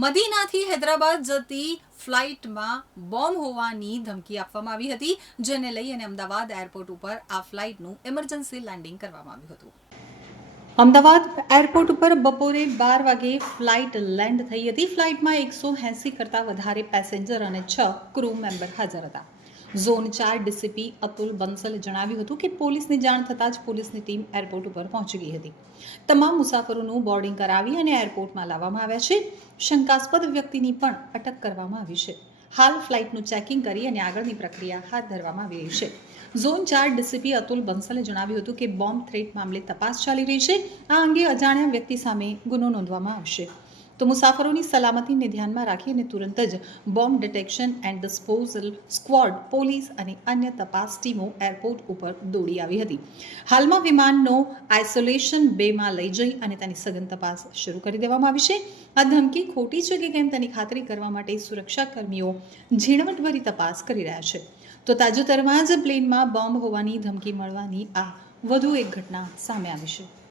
મદીનાથી હૈદરાબાદ જતી ફ્લાઇટમાં બોમ્બ હોવાની ધમકી આપવામાં આવી હતી, જેને લઈ અને અમદાવાદ એરપોર્ટ ઉપર આ ફ્લાઇટનું ઇમરજન્સી લેન્ડિંગ કરવામાં આવ્યું હતું. અમદાવાદ એરપોર્ટ ઉપર બપોરે બાર વાગે ફ્લાઇટ લેન્ડ થઈ હતી. ફ્લાઇટમાં એકસો એંસી કરતાં વધારે પેસેન્જર અને છ ક્રૂ મેમ્બર હાજર હતા. ઝોન ચાર ડીસીપી અતુલ બંસલે જણાવ્યું હતું કે પોલીસને જાણ થતાં જ પોલીસની ટીમ એરપોર્ટ ઉપર પહોંચી ગઈ હતી. તમામ મુસાફરોનું બોર્ડિંગ કરાવી અને એરપોર્ટમાં લાવવામાં આવ્યા છે. શંકાસ્પદ વ્યક્તિની પણ અટક કરવામાં આવી છે. હાલ ફ્લાઇટનું ચેકિંગ કરી અને આગળની પ્રક્રિયા હાથ ધરવામાં આવી રહી છે. ઝોન ચાર ડીસીપી અતુલ બંસલે જણાવ્યું હતું કે બોમ્બ થ્રેટ મામલે તપાસ ચાલી રહી છે. આ અંગે અજાણ્યા વ્યક્તિ સામે ગુનો નોંધવામાં આવશે. તો મુસાફરોની સલામતીને ધ્યાનમાં રાખીને તુરંત જ bomb detection and disposal squad, police અને અન્ય તપાસ ટીમો એરપોર્ટ ઉપર દોડી આવી હતી. હાલમાં વિમાનનો આઇસોલેશન બેમાં લઈ જઈ અને તેની સઘન તપાસ શરૂ કરી દેવામાં આવી છે. આ ધમકી ખોટી છે કે કેમ તેની ખાતરી કરવા માટે સુરક્ષા કર્મીઓ ઝીણવટભરી તપાસ કરી રહ્યા છે. તો તાજેતરમાં જ પ્લેનમાં બોમ્બ હોવાની ધમકી મળવાની આ વધુ એક ઘટના સામે આવી છે.